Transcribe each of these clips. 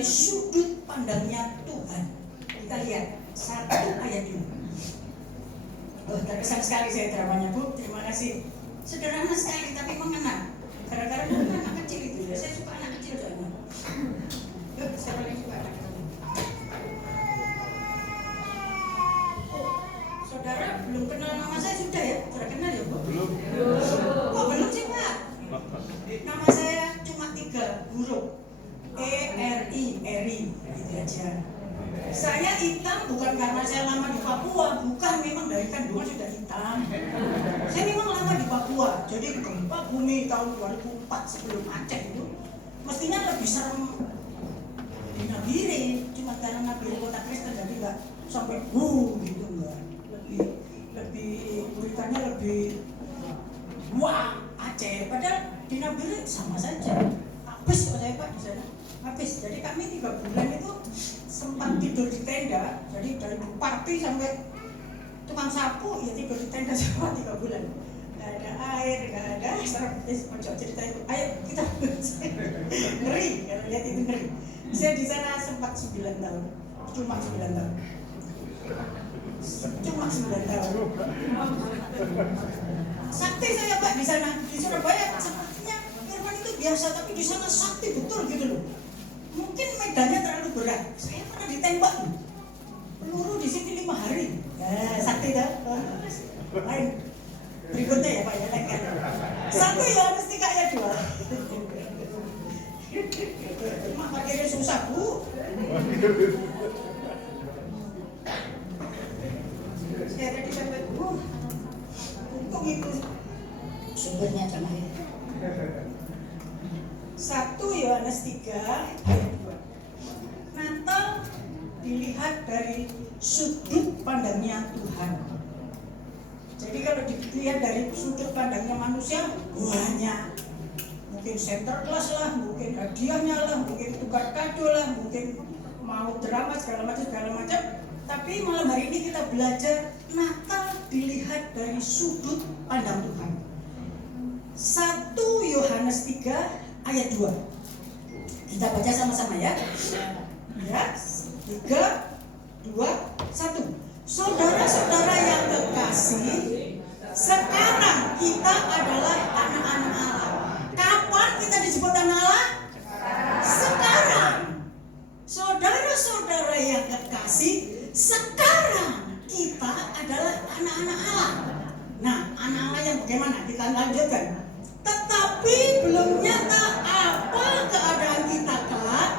dari sudut pandangnya Tuhan. Kita lihat 1 ayat 5. Terkesan sekali saya dramanya, Bu. Terima kasih. Sederhana sekali tapi mengena. Gara-gara anak kecil itu. Saya suka anak kecil soalnya. Yuk, saya paling suka anak kecil. Saudara belum kenal nama saya sudah ya? Sudah kenal ya, Bu? Belum. Oh, belum sih, Pak. Nama saya cuma 3 huruf. ERI, Eri, gitu aja. Saya hitam bukan karena saya lama di Papua, bukan, memang dari kandungan sudah hitam. Saya memang lama di Papua, jadi gempa bumi tahun 2004 sebelum Aceh itu mestinya lebih serem di Nabire, cuma karena Nabire kota Kristen jadi nggak sampai gitu, enggak. Lebih beritanya lebih wah Aceh, padahal di Nabire sama saja. Habis kok saya, Pak, di sana. Habis. Jadi kami 3 bulan itu sempat tidur di tenda. Jadi dari Bupati sampai tukang sapu ya tidur di tenda semua 3 bulan. Gak ada air, gak ada serap. Pojok cerita itu. Ayo kita ngeri, kalau lihat itu ngeri. Saya di sana sempat 9 tahun. Cuma 9 tahun. Cuma 9 tahun. Sakti saya, Pak, di sana. Di Surabaya sepertinya firman itu biasa, tapi di sana sakti betul gitu loh. Mungkin medannya terlalu berat. Saya pernah ditembak peluru di sini 5 hari. Sakti dah. Lain. Berikutnya ya, Pak, ya, lain kan. 1 Yohanes 3 ayat 2. Cuma pakainya susah, Bu. Saya tadi sampai untung itu sumbernya sama ya. 1 Yohanes 3 ayat 2. Natal dilihat dari sudut pandangnya Tuhan. Jadi kalau dilihat dari sudut pandangnya manusia banyak. Mungkin center class lah, mungkin hadiahnya lah, mungkin tukar kado lah, mungkin mau drama segala macam. Tapi malam hari ini kita belajar Natal dilihat dari sudut pandang Tuhan. 1 Yohanes 3 ayat 2. Kita baca sama-sama ya. Ya, 3, 2, 1. Saudara-saudara yang kekasih, sekarang kita adalah anak-anak Allah. Kapan kita disebut anak Allah? Sekarang. Saudara-saudara yang kekasih, sekarang kita adalah anak-anak Allah. Nah, anak Allah yang bagaimana? Kita lanjutkan. Tetapi belum nyata apa keadaan kita kelak,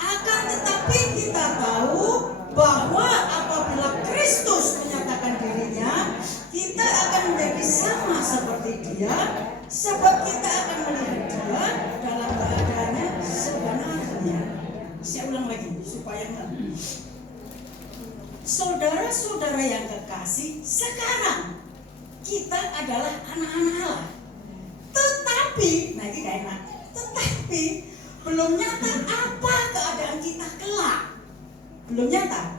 akan tetapi kita tahu bahwa apabila Kristus menyatakan dirinya, kita akan menjadi sama seperti Dia, sebab kita akan melihat Dia dalam keadaannya sebenarnya. Saya ulang lagi supaya saudara-saudara yang kekasih, sekarang kita adalah anak-anak Allah. Tetapi, nah ini gak enak. Tetapi belum nyata apa keadaan kita kelak. Belum nyata.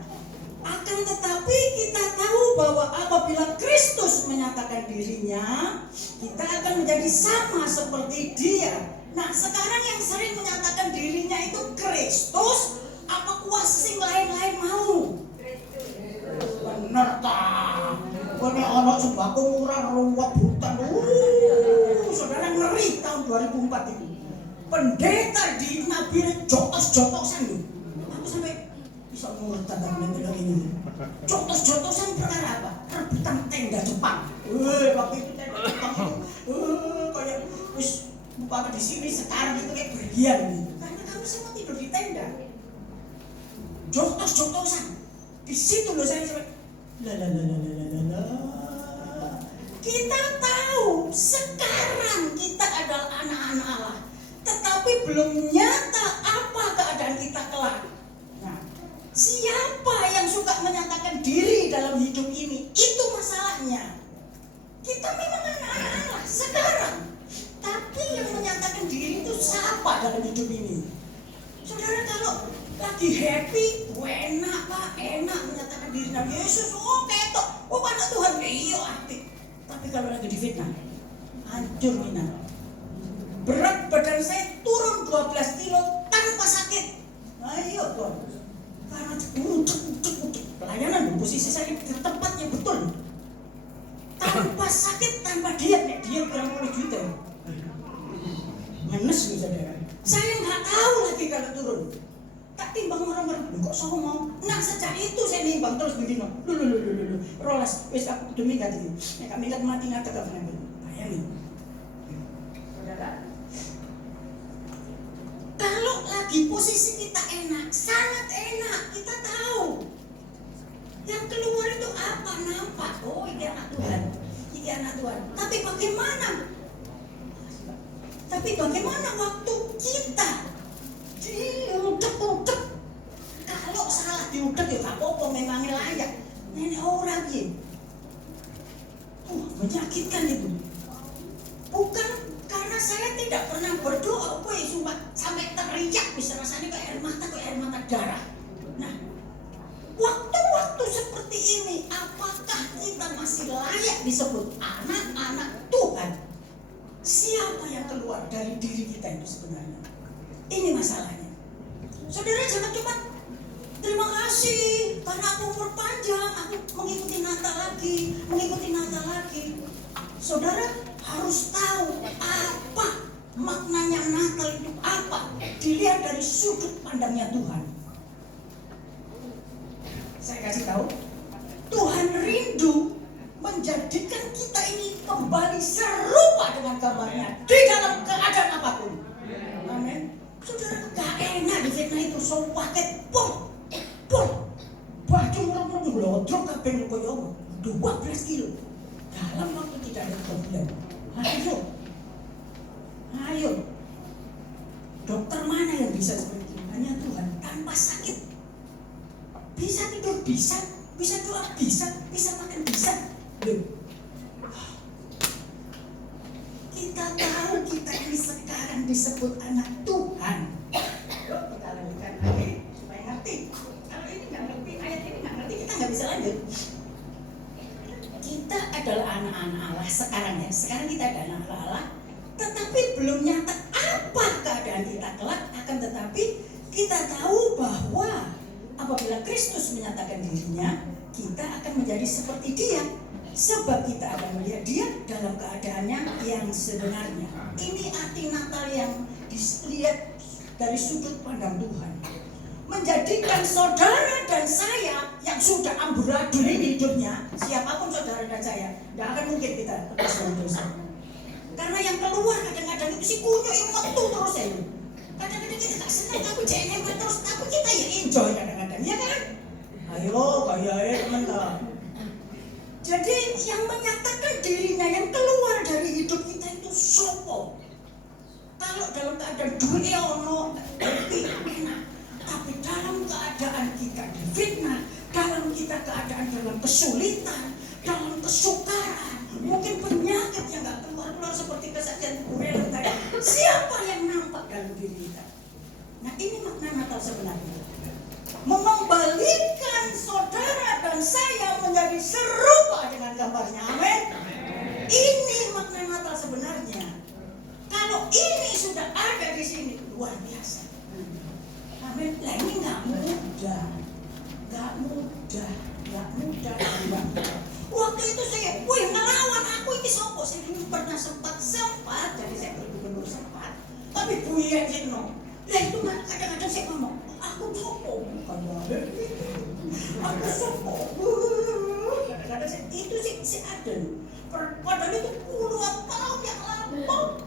Akan tetapi kita tahu bahwa apabila Kristus menyatakan dirinya, kita akan menjadi sama seperti Dia. Nah, sekarang yang sering menyatakan dirinya itu Kristus, apa kuasa sing lain-lain mau? Bener tak? Ini anak sembako murah ruwet hutan. Saudara ngeri tahun 2004 itu. Pendeta di Nabire jotos-jotosan loh. Aku sampai bisa ngurut tanda bilang ini. Jotos-jotosan perkara apa? Rebutan tenda Jepang. Waktu itu tenda Jepang itu kayak wis bukan di sini sekarang itu kayak berlian gitu. Karena kamu semua tidur di tenda. Jotos-jotosan. Di situ loh saya sampai kita tahu sekarang kita adalah anak-anak Allah, tetapi belum nyata apa keadaan kita kelak. Nah, siapa yang suka menyatakan diri dalam hidup ini? Itu masalahnya. Kita memang anak-anak Allah sekarang, tapi yang menyatakan diri itu siapa dalam hidup ini? Saudara kalau lagi happy, enak Pak, enak menyatakan diri Nabi Yesus, ketok, anak Tuhan, iya aktif. Tapi kalau lagi difitnah, hancur minat. Berat badan saya turun 12 kilo tanpa sakit. Nah posisi saya di tempat yang betul. Tanpa sakit, tanpa diet, dia kurang 10 juta. Manes saudara. Saya nggak tahu lagi kalau turun. Tak timbang orang-orang, kok saya mau. Nah sejak itu saya nimbang terus begini. Rolas, wes aku demi ganti. Kami lihat mati ngata gak pernah. Bayangin. Saudara. Kalau lagi posisi kita enak, sangat enak, kita tahu. Yang keluar itu apa? Nampak. Oh ini anak Tuhan. Ini anak Tuhan. Tapi bagaimana waktu kita diudek-udek? Kalau salah diudek ya gak apa-apa, memangnya layak. Nenek orang ya. Menyakitkan itu. Bukan karena saya tidak pernah berdoa, cuma sampai teriak bisa rasanya kayak air mata darah. Nah, waktu-waktu seperti ini, apakah kita masih layak disebut anak-anak Tuhan? Siapa yang keluar dari diri kita itu sebenarnya? Ini masalahnya. Saudara jangan cuma terima kasih karena aku umur panjang, aku mengikuti Natal lagi. Saudara harus tahu apa maknanya Natal itu apa. Dilihat dari sudut pandangnya Tuhan. Saya kasih tahu, Tuhan rindu menjadikan kita ini kembali serupa dengan gambarnya di dalam keadaan apapun. Amin. Saudara gak enak di fitnah itu, so paket pol, baju murah-murah glodrok kabeh koyo 12 kilo dalam waktu tidak ada 2 bulan. Ayo, dokter mana yang bisa seperti itu? Hanya Tuhan. Tanpa sakit, bisa tidur, bisa doa, bisa makan, bisa. Kita tahu kita ini sekarang disebut anak Tuhan. Yuk kita lanjutkan lagi supaya ngerti. Kalau ini nggak ngerti, ayat ini nggak ngerti, kita nggak bisa lanjut. Kita adalah anak-anak Allah sekarang ya. Sekarang kita adalah anak Allah, tetapi belum nyata apa keadaan kita kelak. Akan tetapi kita tahu bahwa apabila Kristus menyatakan dirinya, kita akan menjadi seperti Dia. Sebab kita akan melihat Dia dalam keadaannya yang sebenarnya. Ini arti Natal yang dilihat dari sudut pandang Tuhan. Menjadikan saudara dan saya yang sudah amburadul ini hidupnya, siapapun saudara dan saya, tidak akan mungkin kita lepas dari dosa. Karena yang keluar kadang-kadang itu si kunyuk yang metu terus ya. Kadang-kadang kita tak senang, tapi jangan terus, tapi kita ya enjoy kadang-kadang, ya kan? Ayo, kayak teman-teman. Jadi yang menyatakan dirinya, yang keluar dari hidup kita itu sopo. Kalau dalam keadaan dunia ono lebih enak, tapi dalam keadaan kita difitnah, dalam kita keadaan dalam kesulitan, dalam kesukaran, mungkin penyakit yang nggak keluar seperti kesaksian Burel tadi. Siapa yang nampak dalam diri kita? Nah ini makna Natal sebenarnya. Mengembalikan saudara dan saya menjadi serupa dengan gambarnya. Amin. Ini makna Natal sebenarnya. Kalau ini sudah ada di sini, luar biasa. Amin. Nah ini nggak mudah. Waktu itu saya, ngelawan aku ini sopo. Saya dulu pernah sempat, jadi saya bergubernur sempat. Tapi buaya Jino. Nah itu kadang-kadang saya ngomong, aku sopo bukan wadah. Aku sopo. Kadang-kadang saya, itu sih ada. Padahal itu puluhan tahun yang lampau.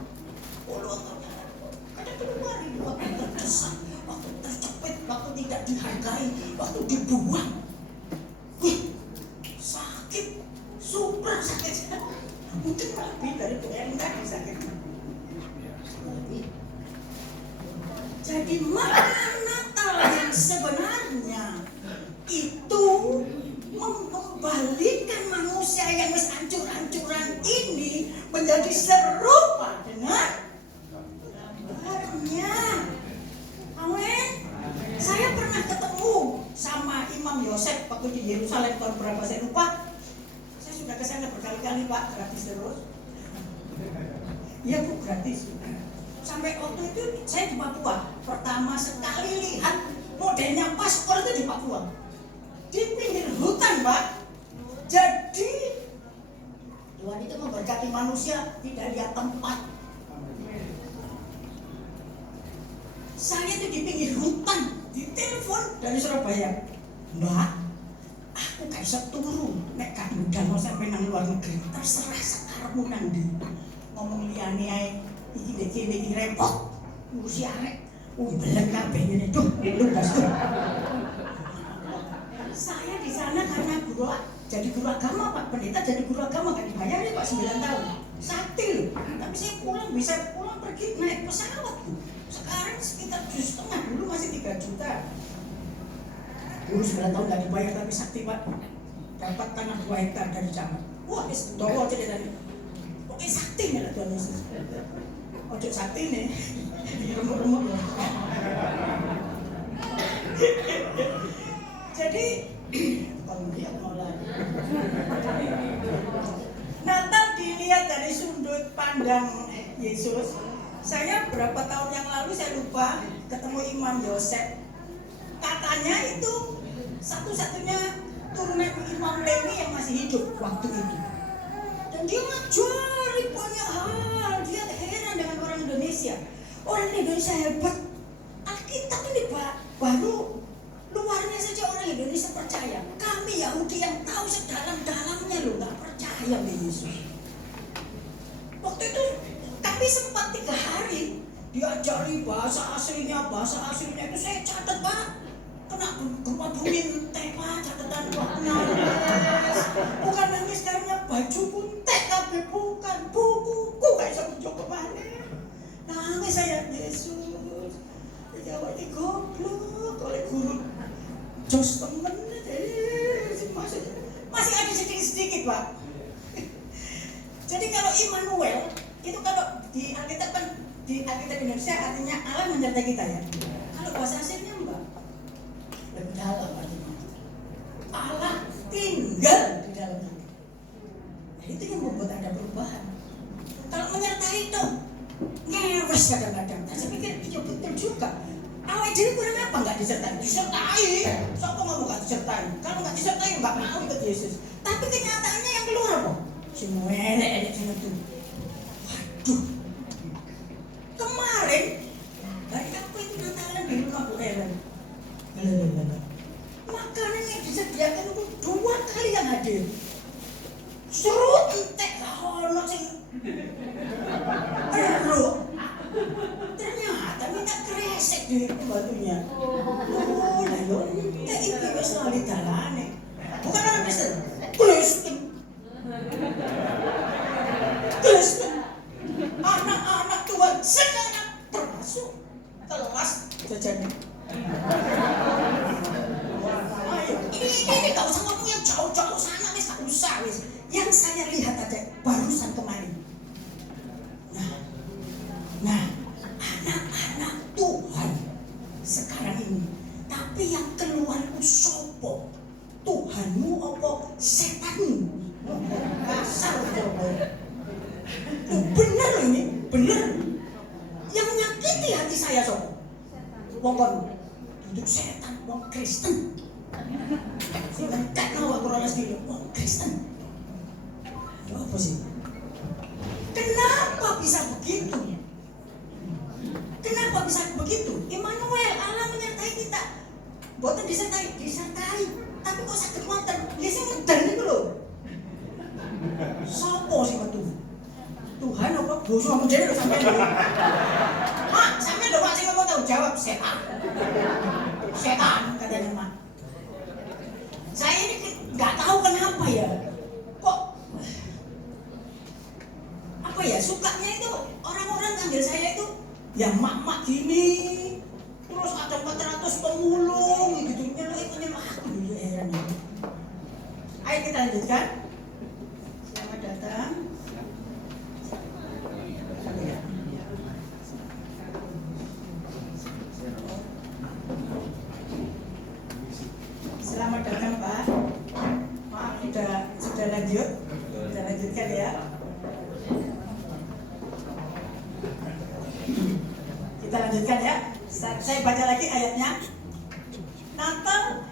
Kadang keluar itu waktu terdesak, waktu tercepit, waktu tidak dihargai, waktu dibuang. Sakit, super sakit. Mungkin lebih dari yang tadi sakit. Jadi makna Natal yang sebenarnya itu mengembalikan manusia yang hancur-hancuran ini menjadi serupa dengan gambarnya. Amin. Saya pernah ketemu sama Imam Yosef waktu di Yerusalem tahun berapa saya lupa. Saya sudah ke sana berkali-kali Pak, gratis terus. Iya Bu, gratis. Sampai waktu itu saya di Papua, pertama sekali lihat modelnya paspor itu di Papua, di pinggir hutan Pak. Jadi Tuhan itu memberkati manusia tidak lihat tempat. Saya itu di pinggir hutan, ditelepon dari Surabaya. Mbak, aku gak bisa turu. Nek gak mudah mau sampai nang luar negeri. Terserah sekarang nang di. Ngomong liane ae, iki repot. Ngurusi arek. Beleng kabeh ngene. Duh, lu gas. Saya di sana karena jadi guru agama Pak, pendeta jadi guru agama kan dibayar ya Pak 9 tahun. Sakti loh. Tapi saya bisa pulang pergi naik pesawat tuh. Sekarang sekitar 7,5, dulu masih 3 juta. Dulu 9 tahun gak dibayar tapi sakti Pak. Dapat tanah 2 hektar dari camat. Wah, es dowo ceritanya. Oke sakti ya Tuhan Yesus. Ojo sakti nih. Remuk-remuk ya. Jadi Natal dilihat dari sudut pandang Yesus. Saya berapa tahun yang lalu saya lupa ketemu Imam Yosef. Katanya itu satu-satunya turunan Imam Lewi yang masih hidup waktu itu. Dan dia ngajari banyak hal. Dia heran dengan orang Indonesia. Orang Indonesia hebat. Alkitab ini baru luarnya saja orang Indonesia percaya. Kami Yahudi yang tahu sedalam-dalamnya loh gak percaya ke Yesus. Waktu itu kami sempat 3 hari diajari bahasa aslinya itu saya catat Pak. Kena gempa bumi entek Pak, catatan Pak. Nangis. Bukan nangis karena baju entek kabeh, bukan bukuku gak bisa menjoko mana. Nangis saya Yesus. Ya Pak ini goblok oleh guru. Jos temen masih ada sedikit Pak. Jadi kalau Immanuel itu kalau di Alkitab kan di Alkitab Indonesia artinya Allah menyertai kita ya. Kalau bahasa aslinya Mbak lebih dalam artinya. Allah tinggal di dalam kita. Nah, itu yang membuat ada perubahan. Kalau menyertai itu ngewes kadang-kadang. Saya pikir itu betul juga. Awal jadi kurang apa nggak disertai? Disertai. Siapa ngomong nggak disertai? Kalau nggak disertai nggak mau ikut Yesus. Tapi kenyataannya yang keluar apa? Semua elek itu. Waduh. Kemarin hari apa itu Natalan di rumah Bu Ellen? Makanan yang disediakan itu 2 kali yang hadir. Serut entek ono sing. Ternyata minta kresek di pembantunya. Oh, lah yo, tak iki wis lali dalane. Bukan orang Kristen. Kristen. Anak-anak Tuhan sekarang termasuk kelas jajan. Ayo, ini gak usah ngomong yang jauh-jauh sana, wis gak usah wis. Yang saya lihat aja barusan kemarin. Nah, anak-anak Tuhan sekarang ini. Tapi yang keluar itu sopo? Tuhanmu apa setanmu? Kasar coba. Bener loh ini, bener. Yang menyakiti hati saya sopo? Wong duduk setan, wong Kristen. Sing entek nang aku ora mesti wong Kristen. Ya apa sih? Kenapa bisa begitu? Kenapa bisa begitu? Immanuel, Allah menyertai kita. Boten disertai. Tapi kok sakit wonten? Ya sing ngeden niku lho. Sopo sing metu? Tuhan apa boso ngomong dhewe lho sampeyan. Mak, sampeyan lho Pak sing ngomong tahu jawab setan. Setan katanya Mak. Saya ini enggak tahu kenapa ya. Kok apa ya? Sukanya itu orang-orang panggil saya itu ya mak-mak gini, terus ada 400 pemulung gitu, nyeluk aku dulu heran. Ayo kita lanjutkan. Selamat datang. Selamat datang Pak. Maaf sudah lanjut, kita lanjutkan ya. Kita lanjutkan ya. Saya baca lagi ayatnya. Natal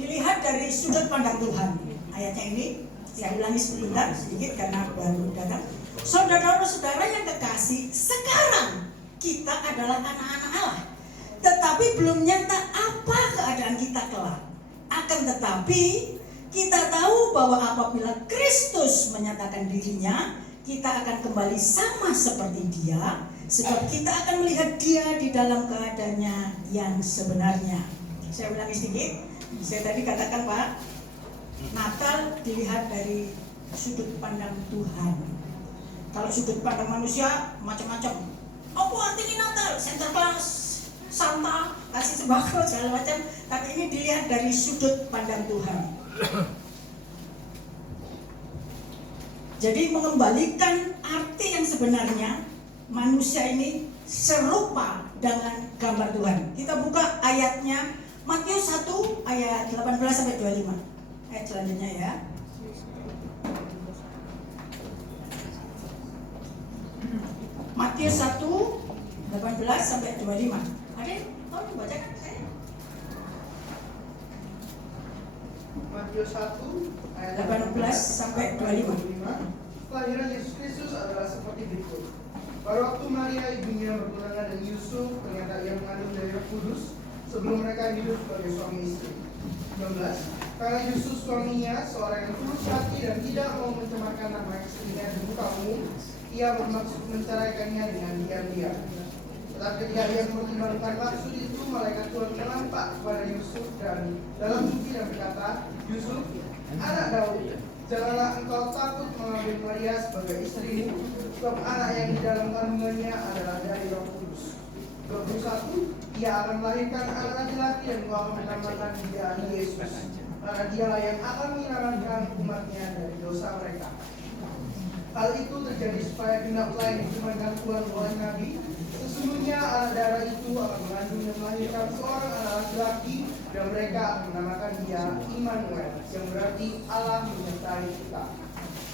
dilihat dari sudut pandang Tuhan. Ayatnya ini saya ulangi sebentar sedikit karena baru datang. Saudara-saudara yang kekasih, sekarang kita adalah anak-anak Allah, tetapi belum nyata apa keadaan kita kelak. Akan tetapi kita tahu bahwa apabila Kristus menyatakan dirinya, kita akan kembali sama seperti Dia, sebab kita akan melihat Dia di dalam keadaannya yang sebenarnya. Saya ulangi sedikit. Saya tadi katakan, Pak, Natal dilihat dari sudut pandang Tuhan. Kalau sudut pandang manusia macam-macam. Apa artinya Natal? Sinterklas, Santa, kasih sembako segala macam. Tapi ini dilihat dari sudut pandang Tuhan. Jadi mengembalikan arti yang sebenarnya, manusia ini serupa dengan gambar Tuhan. Kita buka ayatnya Matius 1 ayat 18 sampai 25. Ayat selanjutnya ya. Matius 1 18 sampai 25. Ada mau dibacakan saya? Matius 1 ayat 18 sampai 25. Kelahiran Yesus Kristus adalah seperti berikut. Pada waktu Maria ibunya bertunangan dengan Yusuf, ternyata ia mengandung dari Roh Kudus sebelum mereka hidup sebagai suami istri. 19. Karena Yusuf suaminya seorang yang tulus hati dan tidak mau mencemarkan nama istrinya di muka umum, ia bermaksud menceraikannya dengan diam-diam. Tetapi ketika ia mempertimbangkan maksud itu, malaikat Tuhan menampak kepada Yusuf dan dalam mimpi dan berkata, Yusuf, anak Daud, janganlah engkau takut mengambil Maria sebagai istrimu, sebab anak yang di dalam kandungannya adalah dari Roh Kudus. 21. Ia akan melahirkan anak laki-laki dan engkau akan menamakan dia Yesus, karena dialah yang akan menyelamatkan umatnya dari dosa mereka. Hal itu terjadi supaya genaplah yang difirmankan Tuhan oleh Nabi, sesungguhnya anak darah itu akan mengandung dan melahirkan seorang anak laki-laki, dan mereka akan menamakan dia Immanuel, yang berarti Allah menyertai kita.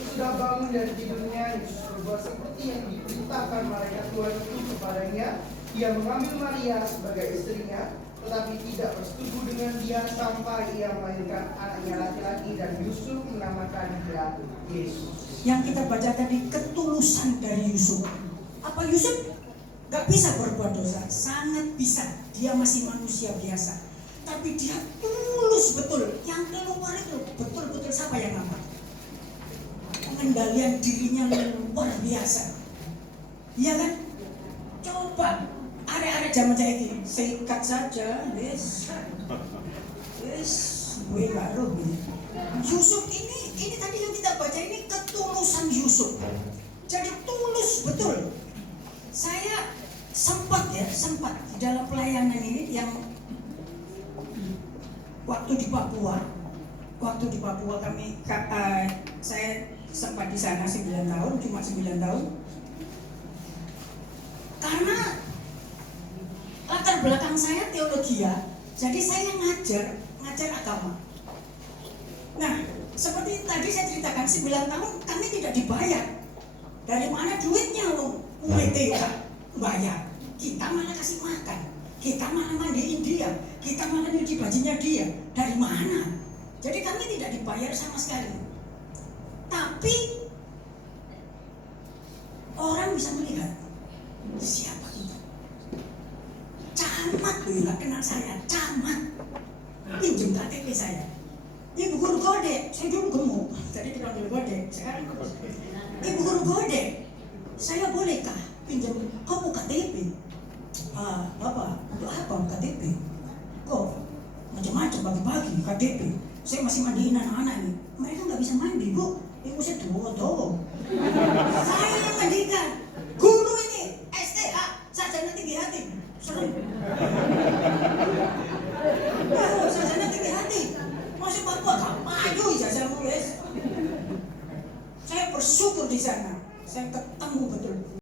Sesudah bangun dari tidurnya, Yesus berbuat seperti yang diperintahkan malaikat Tuhan itu kepadanya. Ia mengambil Maria sebagai istrinya, tetapi tidak bersetubuh dengan dia sampai ia melahirkan anaknya laki-laki, dan Yusuf menamakan dia Yesus. Yang kita baca tadi ketulusan dari Yusuf. Apa Yusuf gak bisa berbuat dosa? Sangat bisa. Dia masih manusia biasa. Tapi dia tulus betul. Yang keluar itu betul-betul siapa yang nampak? Pengendalian dirinya luar biasa. Iya kan? Coba arek-arek zaman saya ini sikat saja, wis gue baru. Yusuf ini tadi yang kita baca ini ketulusan Yusuf. Jadi tulus betul. Saya sempat di dalam pelayanan ini yang waktu di Papua kami saya sempat di sana 9 tahun, cuma 9 tahun. Karena latar belakang saya teologi ya, jadi saya ngajar agama. Nah, seperti tadi saya ceritakan 9 tahun kami tidak dibayar. Dari mana duitnya UMT bayar? Kita malah kasih makan, kita malah mandiin dia, kita malah nyuci bajunya dia. Dari mana? Jadi kami tidak dibayar sama sekali. Tapi orang bisa melihat siapa kita. Camat loh, nggak kenal saya, camat pinjam KTP saya. Ibu guru gode, saya dulu gemuk, tadi dipanggil gode, sekarang ibu guru gode, saya bolehkah pinjam kamu KTP? Bapak, untuk apa KTP? Kok macam-macam pagi-pagi KTP? Saya masih mandiin anak-anak ini. Mereka nggak bisa mandi, Bu. Ibu saya tua. Saya yang mandikan. Guru ini STH, sarjana tinggi hati. Serem.